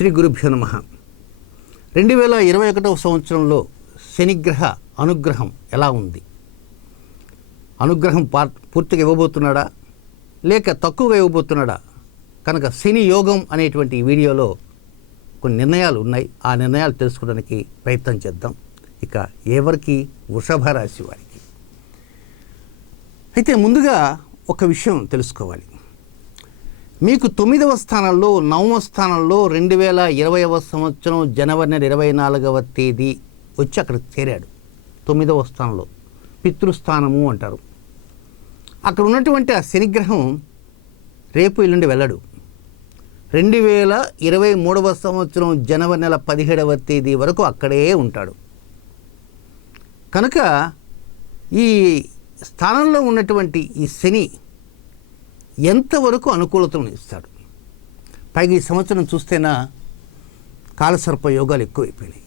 శ్రీ గురుభ్యో నమః. 2021 సంవత్సరంలో శనిగ్రహ అనుగ్రహం ఎలా ఉంది? అనుగ్రహం పూర్తిగా ఇవ్వబోతున్నాడా లేక తక్కువగా ఇవ్వబోతున్నాడా? కనుక శని యోగం అనేటువంటి వీడియోలో కొన్ని నిర్ణయాలు ఉన్నాయి. ఆ నిర్ణయాలు తెలుసుకోవడానికి ప్రయత్నం చేద్దాం. ఇక ఎవరికి? వృషభ రాశి వారికి. అయితే ముందుగా ఒక విషయం తెలుసుకోవాలి. మీకు 9వ స్థానంలో 9వ స్థానంలో 2020వ సంవత్సరం జనవరి నెల 24వ తేదీ వచ్చి అక్కడ చేరాడు. 9వ స్థానంలో పితృస్థానము అంటారు. అక్కడ ఉన్నటువంటి ఆ శనిగ్రహం రేపు ఎల్లుండి వెళ్ళడు. 2023వ సంవత్సరం జనవరి నెల 17వ తేదీ వరకు అక్కడే ఉంటాడు. కనుక ఈ స్థానంలో ఉన్నటువంటి ఈ శని ఎంతవరకు అనుకూలతను ఇస్తాడు? పైగా ఈ సంవత్సరం చూస్తేనా కాలసర్ప యోగాలు ఎక్కువైపోయినాయి.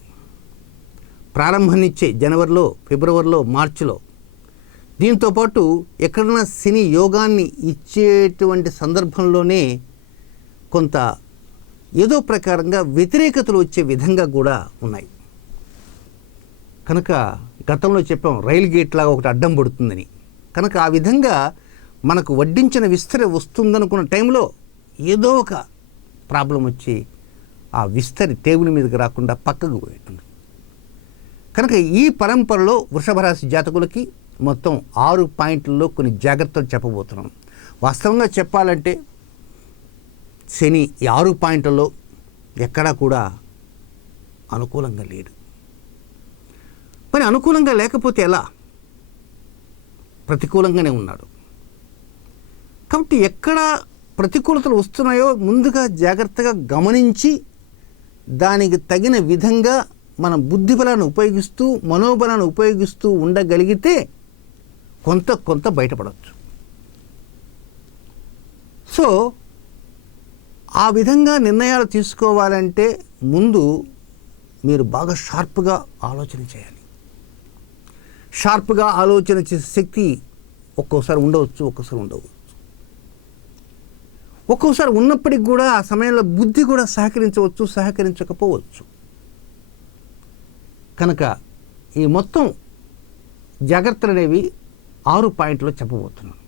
ప్రారంభం నుంచే జనవరిలో, ఫిబ్రవరిలో, మార్చిలో. దీంతోపాటు ఎక్కడన్నా శని యోగాన్ని ఇచ్చేటువంటి సందర్భంలోనే కొంత ఏదో ప్రకారంగా వ్యతిరేకతలు వచ్చే విధంగా కూడా ఉన్నాయి. కనుక గతంలో చెప్పాం, రైలు గేట్ లాగా ఒకటి అడ్డం పడుతుందని. కనుక ఆ విధంగా మనకు వడ్డించిన విస్తరి వస్తుందనుకున్న టైంలో ఏదో ఒక ప్రాబ్లం వచ్చి ఆ విస్తరి టేబుల్ మీదకి రాకుండా పక్కకు పోయేటుంది. కనుక ఈ పరంపరలో వృషభ రాశి జాతకులకి మొత్తం 6 పాయింట్లలో కొన్ని జాగ్రత్తలు చెప్పబోతున్నాం. వాస్తవంగా చెప్పాలంటే శని ఈ 6 పాయింట్లలో ఎక్కడా కూడా అనుకూలంగా లేడు. మరి అనుకూలంగా లేకపోతే ఎలా? ప్రతికూలంగానే ఉన్నాడు. కాబట్టి ఎక్కడ ప్రతికూలతలు వస్తున్నాయో ముందుగా జాగ్రత్తగా గమనించి దానికి తగిన విధంగా మన బుద్ధి బలాన్ని ఉపయోగిస్తూ మనోబలాన్ని ఉపయోగిస్తూ ఉండగలిగితే కొంత బయటపడవచ్చు. సో ఆ విధంగా నిర్ణయాలు తీసుకోవాలంటే ముందు మీరు బాగా షార్ప్గా ఆలోచన చేయాలి. షార్ప్గా ఆలోచన చేసే శక్తి ఒక్కోసారి ఉండవచ్చు, ఒక్కోసారి ఉండవచ్చు. ఒక్కోసారి ఉన్నప్పటికి కూడా ఆ సమయంలో బుద్ధి కూడా సహకరించవచ్చు, సహకరించకపోవచ్చు. కనుక ఈ మొత్తం జాగ్రత్తలు అనేవి 6 పాయింట్లో చెప్పబోతున్నాను.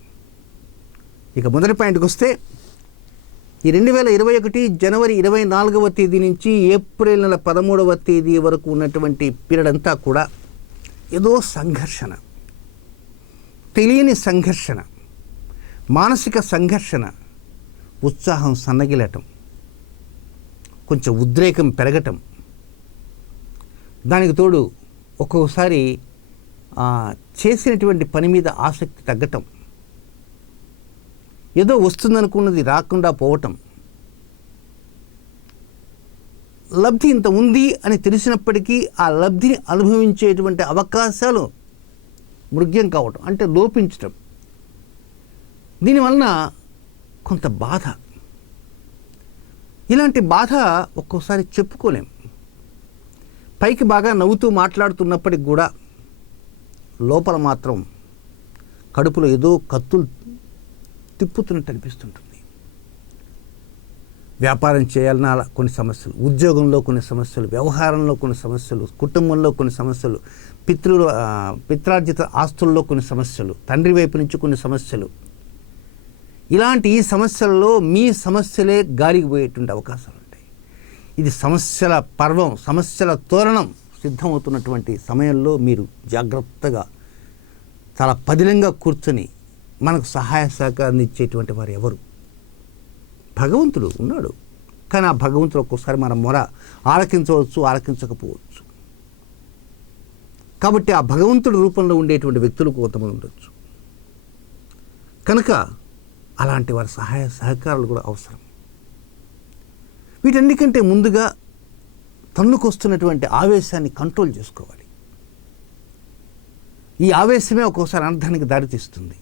ఇక మొదటి పాయింట్కి వస్తే ఈ 2021 జనవరి 24వ తేదీ నుంచి ఏప్రిల్ నెల 13వ తేదీ వరకు ఉన్నటువంటి పీరియడ్ అంతా కూడా ఏదో సంఘర్షణ, తెలియని సంఘర్షణ, మానసిక సంఘర్షణ, ఉత్సాహం సన్నగిలటం, కొంచెం ఉద్రేకం పెరగటం, దానికి తోడు ఒక్కొక్కసారి చేసినటువంటి పని మీద ఆసక్తి తగ్గటం, ఏదో వస్తుందనుకున్నది రాకుండా పోవటం, లబ్ధి ఇంత ఉంది అని తెలిసినప్పటికీ ఆ లబ్ధిని అనుభవించేటువంటి అవకాశాలు మృగ్యం కావటం, అంటే లోపించటం. దీనివలన కొంత బాధ. ఇలాంటి బాధ ఒక్కోసారి చెప్పుకోలేం. పైకి బాగా నవ్వుతూ మాట్లాడుతున్నప్పటికి కూడా లోపల మాత్రం కడుపులో ఏదో కత్తులు తిప్పుతున్నట్టు అనిపిస్తుంటుంది. వ్యాపారం చేయాలన్నా కొన్ని సమస్యలు, ఉద్యోగంలో కొన్ని సమస్యలు, వ్యవహారంలో కొన్ని సమస్యలు, కుటుంబంలో కొన్ని సమస్యలు, పిత్రార్జిత ఆస్తుల్లో కొన్ని సమస్యలు, తండ్రి వైపు నుంచి కొన్ని సమస్యలు. ఇలాంటి ఈ సమస్యలలో మీ సమస్యలే గాలికి పోయేటువంటి అవకాశాలు ఉంటాయి. ఇది సమస్యల పర్వం, సమస్యల తోరణం సిద్ధమవుతున్నటువంటి సమయంలో మీరు జాగ్రత్తగా చాలా పదిలంగా కూర్చొని మనకు సహాయ సహకారాన్ని ఇచ్చేటువంటి వారు ఎవరు? భగవంతుడు ఉన్నాడు. కానీ ఆ భగవంతుడు ఒక్కోసారి మన మొర ఆలకించవచ్చు, ఆలకించకపోవచ్చు. కాబట్టి ఆ భగవంతుడి రూపంలో ఉండేటువంటి వ్యక్తులు కొంతమంది ఉండొచ్చు. కనుక అలాంటి వారి సహాయ సహకారాలు కూడా అవసరం. వీటన్నిటికంటే ముందుగా తన్నుకొస్తున్నటువంటి ఆవేశాన్ని కంట్రోల్ చేసుకోవాలి. ఈ ఆవేశమే ఒక్కోసారి అనర్థానికి దారితీస్తుంది.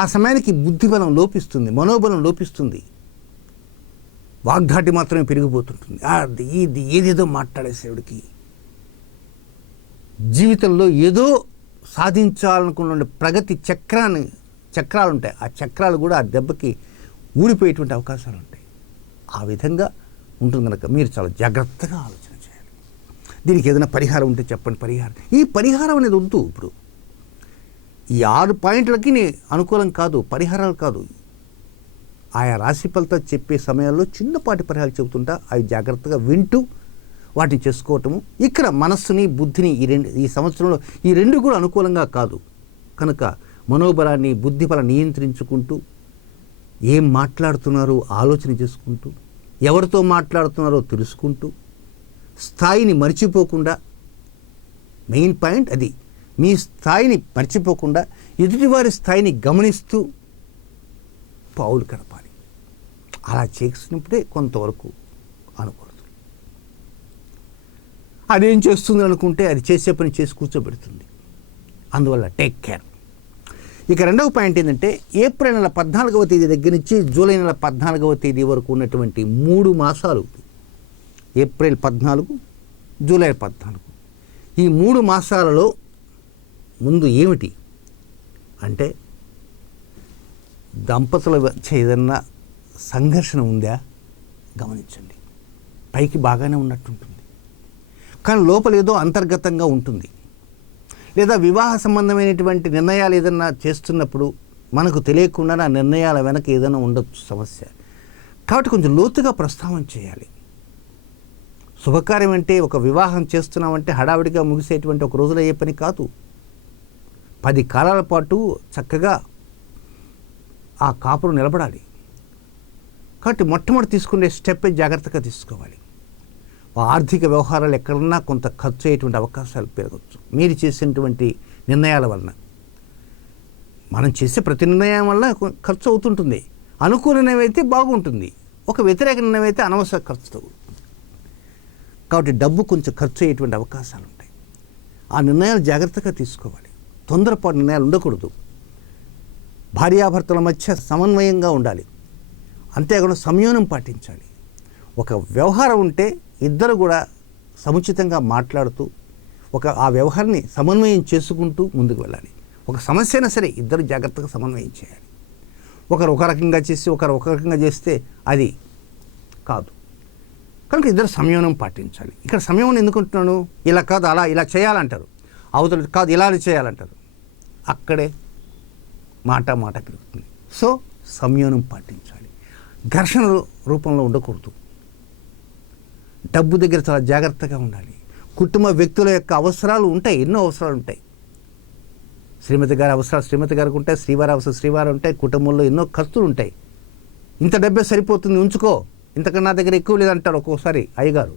ఆ సమయానికి బుద్ధిబలం లోపిస్తుంది, మనోబలం లోపిస్తుంది, వాగ్ధాటి మాత్రమే పెరిగిపోతుంటుంది. అది ఇది ఏదేదో మాట్లాడేసేవాడికి జీవితంలో ఏదో సాధించాలనుకున్న ప్రగతి చక్రాలు ఉంటాయి. ఆ చక్రాలు కూడా ఆ దెబ్బకి ఊడిపోయేటువంటి అవకాశాలు ఉంటాయి. ఆ విధంగా ఉంటుంది కనుక మీరు చాలా జాగ్రత్తగా ఆలోచన చేయాలి. దీనికి ఏదైనా పరిహారం ఉంటే చెప్పండి. ఈ పరిహారం అనేది వద్దు. ఇప్పుడు ఈ 6 పాయింట్లకి అనుకూలం కాదు, పరిహారాలు కాదు. ఆయా రాశి ఫలితాలు చెప్పే సమయాల్లో చిన్నపాటి పరిహారాలు చెబుతుంటా, అవి జాగ్రత్తగా వింటూ వాటిని చేసుకోవటము. ఇక్కడ మనస్సుని బుద్ధిని ఈ సంవత్సరంలో ఈ రెండు కూడా అనుకూలంగా కాదు కనుక మనోబలాన్ని బుద్ధిబలం నియంత్రించుకుంటూ, ఏం మాట్లాడుతున్నారో ఆలోచన చేసుకుంటూ, ఎవరితో మాట్లాడుతున్నారో తెలుసుకుంటూ, స్థాయిని మర్చిపోకుండా, మెయిన్ పాయింట్ అది, మీ స్థాయిని మర్చిపోకుండా ఎదుటివారి స్థాయిని గమనిస్తూ పావులు కడపాలి. అలా చేసినప్పుడే కొంతవరకు అనుకూలత. అదేం చేస్తుంది అనుకుంటే అది చేసే పని చేసి కూర్చోబెడుతుంది. అందువల్ల టేక్ కేర్. ఇక రెండవ పాయింట్ ఏంటంటే, ఏప్రిల్ నెల 14వ తేదీ దగ్గర నుంచి జూలై నెల 14వ తేదీ వరకు ఉన్నటువంటి 3 మాసాలు, ఏప్రిల్ 14, జూలై 14, ఈ 3 మాసాలలో ముందు ఏమిటి అంటే, దంపతుల మధ్య ఏదన్నా సంఘర్షణ ఉందా గమనించండి. పైకి బాగానే ఉన్నట్టుంటుంది, కానీ లోపల ఏదో అంతర్గతంగా ఉంటుంది. లేదా వివాహ సంబంధమైనటువంటి నిర్ణయాలు ఏదన్నా చేస్తున్నప్పుడు మనకు తెలియకుండా ఆ నిర్ణయాల వెనక ఏదైనా ఉండొచ్చు సమస్య. కాబట్టి కొంచెం లోతుగా ప్రస్తావన చేయాలి. శుభకార్యం అంటే, ఒక వివాహం చేస్తున్నామంటే హడావిడిగా ముగిసేటువంటి ఒక రోజులో అయ్యే పని కాదు. 10 కాలాల పాటు చక్కగా ఆ కాపురం నిలబడాలి. కాబట్టి మొట్టమొదటి తీసుకునే స్టెప్ జాగ్రత్తగా తీసుకోవాలి. ఆర్థిక వ్యవహారాలు ఎక్కడన్నా కొంత ఖర్చు అయ్యేటువంటి అవకాశాలు పెరగవచ్చు మీరు చేసినటువంటి నిర్ణయాల వలన. మనం చేసే ప్రతి నిర్ణయం వల్ల ఖర్చు అవుతుంటుంది. అనుకూల నిర్ణయం అయితే బాగుంటుంది, ఒక వ్యతిరేక నిర్ణయం అయితే అనవసర ఖర్చుతో. కాబట్టి డబ్బు కొంచెం ఖర్చు అయ్యేటువంటి అవకాశాలు ఉంటాయి. ఆ నిర్ణయాలు జాగ్రత్తగా తీసుకోవాలి. తొందరపాటు నిర్ణయాలు ఉండకూడదు. భార్యాభర్తల మధ్య సమన్వయంగా ఉండాలి. అంతేకాకుండా సంయమనం పాటించాలి. ఒక వ్యవహారం ఉంటే ఇద్దరు కూడా సముచితంగా మాట్లాడుతూ ఆ వ్యవహారాన్ని సమన్వయం చేసుకుంటూ ముందుకు వెళ్ళాలి. ఒక సమస్య అయినా సరే ఇద్దరు జాగ్రత్తగా సమన్వయం చేయాలి. ఒకరు ఒక రకంగా చేసి ఒకరు ఒక రకంగా చేస్తే అది కాదు. కనుక ఇద్దరు సంయమనం పాటించాలి. ఇక్కడ సంయమనం ఎందుకుంటున్నాను, ఇలా కాదు అలా ఇలా చేయాలంటారు, అవతల కాదు ఇలా చేయాలంటారు. అక్కడే మాట పెరుగుతుంది. సో సంయమనం పాటించాలి. ఘర్షణ రూపంలో ఉండకూడదు. డబ్బు దగ్గర చాలా జాగ్రత్తగా ఉండాలి. కుటుంబ వ్యక్తుల యొక్క అవసరాలు ఉంటాయి, ఎన్నో అవసరాలు ఉంటాయి. శ్రీమతి గారి అవసరాలు శ్రీమతి గారికి ఉంటాయి, శ్రీవారి అవసరాలు శ్రీవారు ఉంటాయి. కుటుంబంలో ఎన్నో ఖర్చులు ఉంటాయి. ఇంత డబ్బే సరిపోతుంది, ఉంచుకో, ఇంతకన్నా నా దగ్గర ఎక్కువ లేదంటారు ఒక్కోసారి అయ్యగారు.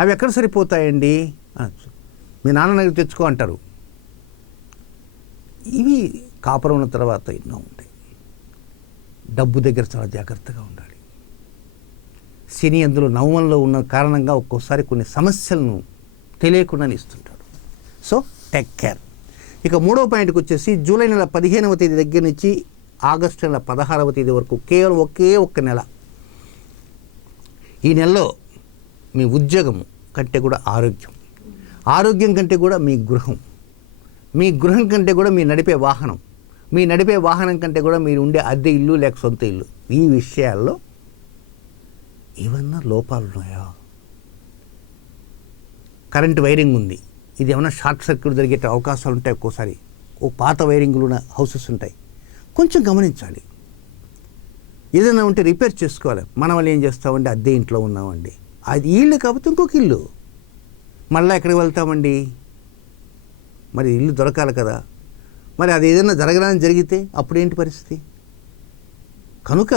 అవి ఎక్కడ సరిపోతాయండి అనొచ్చు. మీ నాన్న దగ్గర తెచ్చుకో అంటారు. ఇవి కాపురం ఉన్న తర్వాత ఎన్నో ఉంటాయి. డబ్బు దగ్గర చాలా జాగ్రత్తగా ఉండాలి. శని అందులో నవమంలో ఉన్న కారణంగా ఒక్కోసారి కొన్ని సమస్యలను తెలియకుండానే ఇస్తుంటాడు. So take care. ఇక 3వ పాయింట్కి వచ్చేసి, జూలై నెల 15వ తేదీ దగ్గర నుంచి ఆగస్టు నెల 16వ తేదీ వరకు కేవలం ఒకే ఒక్క నెల. ఈ నెలలో మీ ఉద్యోగం కంటే కూడా ఆరోగ్యం కంటే కూడా మీ గృహం కంటే కూడా మీ నడిపే వాహనం కంటే కూడా మీరు ఉండే అద్దె ఇల్లు లేక సొంత ఇల్లు, ఈ విషయాల్లో ఏమన్నా లోపాలు ఉన్నాయా? కరెంటు వైరింగ్ ఉంది, ఇది ఏమన్నా షార్ట్ సర్క్యూట్ జరిగే అవకాశాలు ఉంటాయి. ఒక్కోసారి పాత వైరింగ్లు ఉన్న హౌసెస్ ఉంటాయి, కొంచెం గమనించాలి. ఏదైనా ఉంటే రిపేర్ చేసుకోవాలి. మన వాళ్ళు ఏం చేస్తామండి, అద్దె ఇంట్లో ఉన్నామండి, అది ఇల్లు కాకపోతే ఇంకొక ఇల్లు, మళ్ళీ ఎక్కడికి వెళ్తామండి? మరి ఇల్లు దొరకాలి కదా. మరి అది ఏదైనా జరగడానికి జరిగితే అప్పుడేంటి పరిస్థితి? కనుక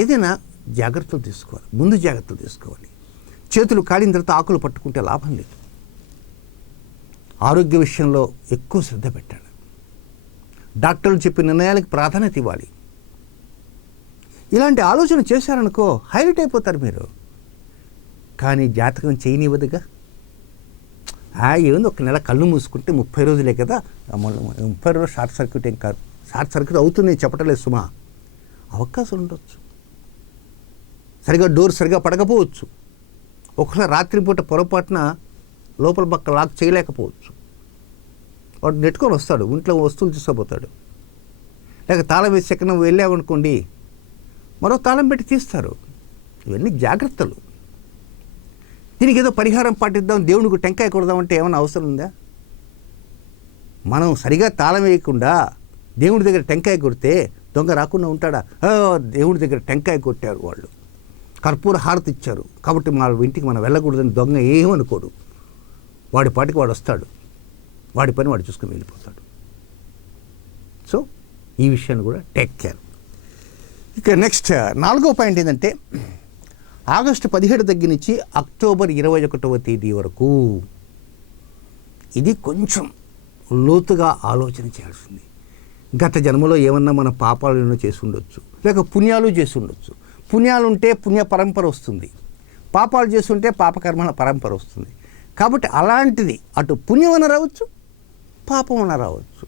ఏదైనా జాగ్రత్తలు తీసుకోవాలి, ముందు జాగ్రత్తలు తీసుకోవాలి. చేతులు కాలిన తర్వాత ఆకులు పట్టుకుంటే లాభం లేదు. ఆరోగ్య విషయంలో ఎక్కువ శ్రద్ధ పెట్టాలి. డాక్టర్లు చెప్పిన నిర్ణయాలకు ప్రాధాన్యత ఇవ్వాలి. ఇలాంటి ఆలోచన చేశారనుకో హైలైట్ అయిపోతారు మీరు. కానీ జాతకం చేయనివ్వదుగా. ఏముంది, ఒక నెల కళ్ళు మూసుకుంటే 30 రోజులే కదా, 30 రోజులు షార్ట్ సర్క్యూట్ ఏం కాదు. షార్ట్ సర్క్యూట్ అవుతుంది చెప్పటలేదు సుమా, అవకాశాలు ఉండొచ్చు. సరిగా డోర్ సరిగా పడకపోవచ్చు. ఒకసారి రాత్రిపూట పొరపాటున లోపల పక్క లాక్ చేయలేకపోవచ్చు. వాడు నెట్టుకొని వస్తాడు, ఇంట్లో వస్తువులు తీసుకుపోతాడు. లేక తాళం వేసి ఎక్కడ వెళ్ళామనుకోండి, మరో తాళం పెట్టి తీస్తారు. ఇవన్నీ జాగ్రత్తలు. దీనికి ఏదో పరిహారం పాటిద్దాం, దేవునికి టెంకాయ కొడదామంటే ఏమైనా అవసరం ఉందా? మనం సరిగా తాళం వేయకుండా దేవుడి దగ్గర టెంకాయ కొడితే దొంగ రాకుండా ఉంటాడా? దేవుడి దగ్గర టెంకాయ కొట్టారు వాళ్ళు, కర్పూర హారతి ఇచ్చారు కాబట్టి మా ఇంటికి మనం వెళ్ళకూడదని దొంగ ఏమనుకోడు. వాడి పాటికి వాడు వస్తాడు, వాడి పని వాడు చూసుకుని వెళ్ళిపోతాడు. సో ఈ విషయాన్ని కూడా టేక్ కేర్. ఇక నెక్స్ట్ 4వ పాయింట్ ఏంటంటే ఆగస్టు 17 దగ్గర నుంచి అక్టోబర్ 21వ తేదీ వరకు ఇది కొంచెం లోతుగా ఆలోచన చేయాల్సింది. గత జన్మలో ఏమన్నా మన పాపాలు ఏమన్నా చేసి ఉండొచ్చు, లేక పుణ్యాలు చేసి ఉండొచ్చు. పుణ్యాలు ఉంటే పుణ్య పరంపర వస్తుంది, పాపాలు చేస్తుంటే పాపకర్మల పరంపర వస్తుంది. కాబట్టి అలాంటిది అటు పుణ్యం అన్న రావచ్చు, పాపం అన్న రావచ్చు.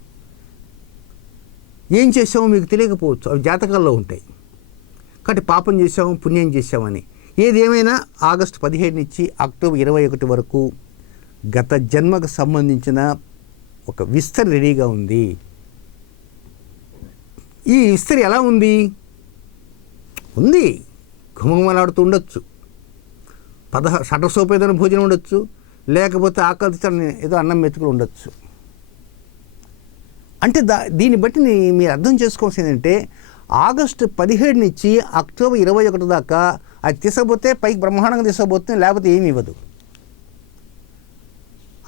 ఏం చేసామో మీకు తెలియకపోవచ్చు, అవి జాతకాల్లో ఉంటాయి. కాబట్టి పాపం చేసాము, పుణ్యం చేసామని. ఏది ఏమైనా ఆగస్టు 17 నుంచి అక్టోబర్ 21 వరకు గత జన్మకు సంబంధించిన ఒక విస్తరి రెడీగా ఉంది. ఈ విస్తరి ఎలా ఉంది? ఘుమఘుమలాడుతూ ఉండొచ్చు, షటసోపేదన భోజనం ఉండొచ్చు, లేకపోతే ఆకలితో ఏదో అన్నం మెతుకులు ఉండొచ్చు. అంటే దీన్ని బట్టి మీరు అర్థం చేసుకోవాల్సింది ఏంటంటే ఆగస్టు 17 నుంచి అక్టోబర్ 21 దాకా అది తీసుకపోతే పైకి బ్రహ్మాండంగా తీసుకుపోతుంది, లేకపోతే ఏమి ఇవ్వదు.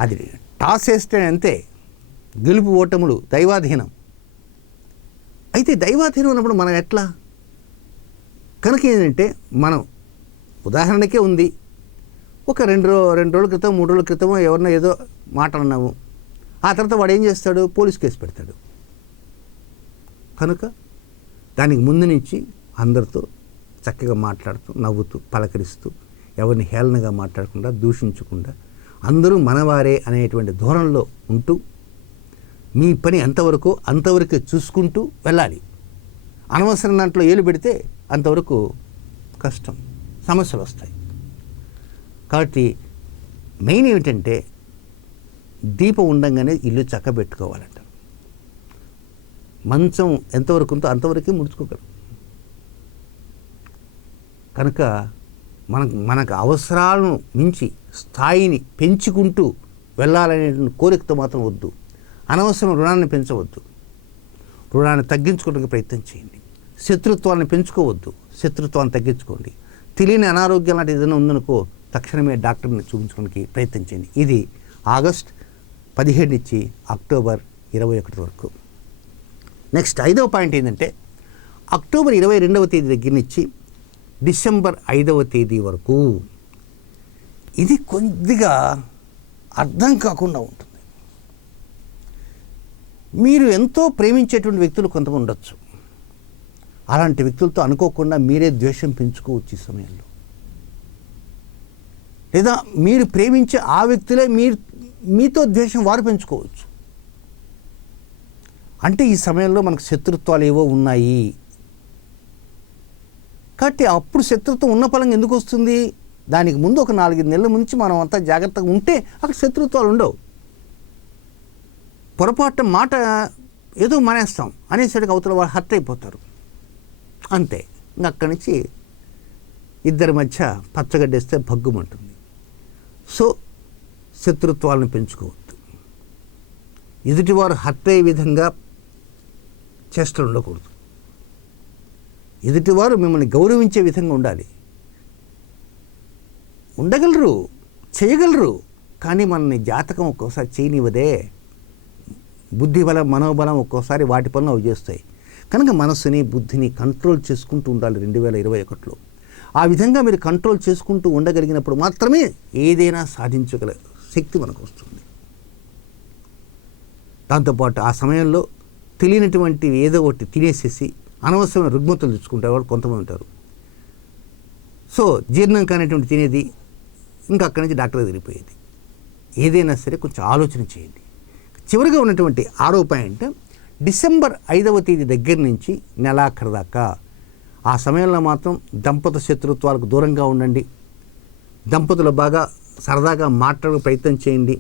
అది టాస్ వేస్తే అంతే, గెలుపు ఓటములు దైవాధీనం. అయితే దైవాధీనం ఉన్నప్పుడు మనం ఎట్లా? కనుక ఏంటంటే మనం ఉదాహరణకే ఉంది, ఒక రెండు రోజుల క్రితం 3 రోజుల క్రితం ఎవరినో ఏదో మాట అన్నాము, ఆ తర్వాత వాడు ఏం చేస్తాడు? పోలీస్ కేసు పెడతాడు. కనుక దానికి ముందు నుంచి అందరితో చక్కగా మాట్లాడుతూ, నవ్వుతూ, పలకరిస్తూ, ఎవరిని హేళనగా మాట్లాడకుండా, దూషించకుండా, అందరూ మనవారే అనేటువంటి ధోరణిలో ఉంటూ మీ పని ఎంతవరకు అంతవరకే చూసుకుంటూ వెళ్ళాలి. అనవసరం దాంట్లో ఏలు పెడితే అంతవరకు కష్టం, సమస్యలు వస్తాయి. కాబట్టి మెయిన్ ఏమిటంటే దీపం ఉండంగానే ఇల్లు చక్కబెట్టుకోవాలంట. మంచం ఎంతవరకు ఉందో అంతవరకే ముడుచుకోగలరు. కనుక మనకు అవసరాలను మించి స్థాయిని పెంచుకుంటూ వెళ్ళాలనే కోరికతో మాత్రం వద్దు. అనవసరం రుణాన్ని పెంచవద్దు, రుణాన్ని తగ్గించుకోవడానికి ప్రయత్నం చేయండి. శత్రుత్వాన్ని పెంచుకోవద్దు, శత్రుత్వాన్ని తగ్గించుకోండి. తెలియని అనారోగ్యం లాంటి ఏదైనా ఉందనుకో తక్షణమే డాక్టర్ని చూపించుకోవడానికి ప్రయత్నం చేయండి. ఇది ఆగస్ట్ 17 నుంచి అక్టోబర్ 21 వరకు. నెక్స్ట్ 5వ పాయింట్ ఏంటంటే అక్టోబర్ 22వ తేదీ దగ్గర నుంచి డిసెంబర్ 5వ తేదీ వరకు ఇది కొద్దిగా అర్థం కాకుండా ఉంటుంది. మీరు ఎంతో ప్రేమించేటువంటి వ్యక్తులు కొంతమంది ఉండొచ్చు. అలాంటి వ్యక్తులతో అనుకోకుండా మీరే ద్వేషం పెంచుకోవచ్చు ఈ సమయంలో. లేదా మీరు ప్రేమించే ఆ వ్యక్తులే మీతో ద్వేషం వారు పెంచుకోవచ్చు. అంటే ఈ సమయంలో మనకు శత్రుత్వాలు ఏవో ఉన్నాయి. కాబట్టి అప్పుడు శత్రుత్వం ఉన్న ఫలంగా ఎందుకు వస్తుంది? దానికి ముందు ఒక 4-5 నెలల నుంచి మనం అంతా జాగ్రత్తగా ఉంటే అక్కడ శత్రుత్వాలు ఉండవు. పొరపాటు మాట ఏదో మానేస్తాం అనేసరికి అవతల వాళ్ళు హర్ట్ అయిపోతారు, అంతే. ఇంకా అక్కడి నుంచి ఇద్దరి మధ్య పచ్చగడ్డేస్తే భగ్గుమంటుంది. సో శత్రుత్వాలను పెంచుకోవద్దు. ఎదుటివారు హర్ట్ అయ్యే విధంగా చేష్టలు ఉండకూడదు. ఎదుటివారు మిమ్మల్ని గౌరవించే విధంగా ఉండాలి. ఉండగలరు, చేయగలరు, కానీ మనని జాతకం ఒక్కోసారి చేయనివ్వదే. బుద్ధిబలం, మనోబలం ఒక్కోసారి వాటి పనులు అవి చేస్తాయి. కనుక మనస్సుని, బుద్ధిని కంట్రోల్ చేసుకుంటూ ఉండాలి 2021లో. ఆ విధంగా మీరు కంట్రోల్ చేసుకుంటూ ఉండగలిగినప్పుడు మాత్రమే ఏదైనా సాధించగల శక్తి మనకు వస్తుంది. దాంతోపాటు ఆ సమయంలో తెలియనటువంటి ఏదో ఒకటి తినేసేసి అనవసరమైన రుగ్మతలు తెచ్చుకుంటే వాళ్ళు కొంతమంది ఉంటారు. సో జీర్ణం కానిటువంటి తినేది ఇంకా అక్కడి నుంచి డాక్టర్ తిరిగిపోయేది. ఏదైనా సరే కొంచెం ఆలోచన చేయండి. చివరిగా ఉన్నటువంటి 6వ పాయింట్ డిసెంబర్ 5వ తేదీ దగ్గర నుంచి నెలాఖరు దాకా ఆ సమయంలో మాత్రం దంపత శత్రుత్వాలకు దూరంగా ఉండండి. దంపతులు బాగా సరదాగా మాట్లాడే ప్రయత్నం చేయండి.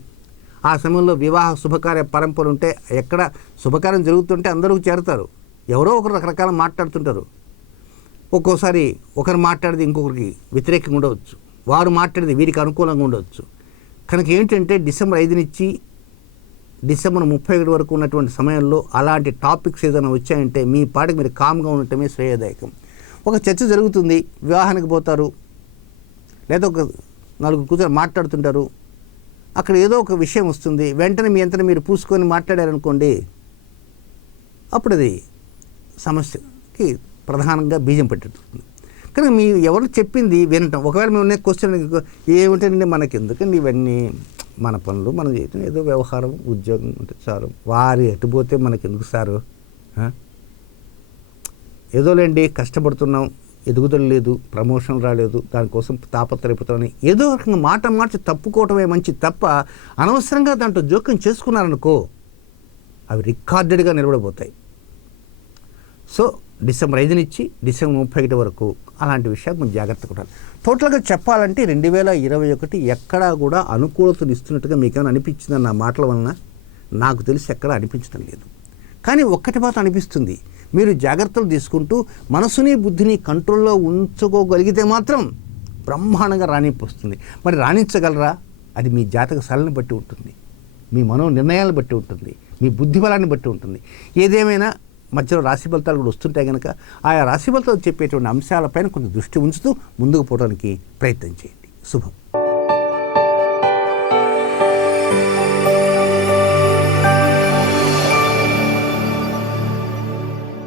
ఆ సమయంలో వివాహ శుభకార్య పరంపర ఉంటే, ఎక్కడ శుభకార్యం జరుగుతుంటే అందరూ చేరతారు. ఎవరో ఒకరు రకరకాల మాట్లాడుతుంటారు. ఒక్కోసారి ఒకరు మాట్లాడేది ఇంకొకరికి వ్యతిరేకంగా ఉండవచ్చు, వారు మాట్లాడేది వీరికి అనుకూలంగా ఉండవచ్చు. కనుక ఏంటంటే డిసెంబర్ 5 నుంచి డిసెంబర్ 31 వరకు ఉన్నటువంటి సమయంలో అలాంటి టాపిక్స్ ఏదైనా వచ్చాయంటే మీ పాటికి మీరు కామ్గా ఉండటమే శ్రేయదాయకం. ఒక చర్చ జరుగుతుంది, వివాహానికి పోతారు, లేదా ఒక నలుగురు కూర్చొని మాట్లాడుతుంటారు, అక్కడ ఏదో ఒక విషయం వస్తుంది, వెంటనే మీ అంతటా మీరు పూసుకొని మాట్లాడారనుకోండి, అప్పుడు అది సమస్యకి ప్రధానంగా బీజం పెట్టేస్తుంది. కానీ మీ ఎవరు చెప్పింది వినటం. ఒకవేళ మేము క్వశ్చన్ ఏమిటండి మనకి ఎందుకండి ఇవన్నీ, మన పనులు మనం చేయటం, ఏదో వ్యవహారం ఉద్యోగం అంటే చాలు, వారు ఎటుపోతే మనకి ఎందుకు సారు, ఏదోలేండి కష్టపడుతున్నాం, ఎదుగుదల లేదు, ప్రమోషన్ రాలేదు, దానికోసం తాపత్రయపోతామని ఏదో రకంగా మాట మార్చి తప్పుకోవటమే మంచి తప్ప అనవసరంగా దాంట్లో జోక్యం చేసుకున్నారనుకో అవి రికార్డెడ్గా నిలబడిపోతాయి. సో డిసెంబర్ 5 నుంచి డిసెంబర్ 31 వరకు అలాంటి విషయాలు మనం జాగ్రత్తగా ఉండాలి. టోటల్గా చెప్పాలంటే 2021 ఎక్కడా కూడా అనుకూలతను ఇస్తున్నట్టుగా మీకేమైనా అనిపించిందని నా మాటల వలన నాకు తెలిసి ఎక్కడా అనిపించడం లేదు. కానీ ఒక్కటి మాత్రం అనిపిస్తుంది, మీరు జాగ్రత్తలు తీసుకుంటూ మనసుని బుద్ధిని కంట్రోల్లో ఉంచుకోగలిగితే మాత్రం బ్రహ్మాండంగా రాణింపు వస్తుంది. మరి రాణించగలరా? అది మీ జాతక సరళిని బట్టి ఉంటుంది, మీ మనో నిర్ణయాలను బట్టి ఉంటుంది, మీ బుద్ధి బలాన్ని బట్టి ఉంటుంది. ఏదేమైనా మధ్యలో రాశి ఫలితాలు కూడా వస్తుంటాయి కనుక ఆయా రాశి ఫలితాలు చెప్పేటువంటి అంశాలపైన కొంచెం దృష్టి ఉంచుతూ ముందుకు పోవడానికి ప్రయత్నం చేయండి. శుభం.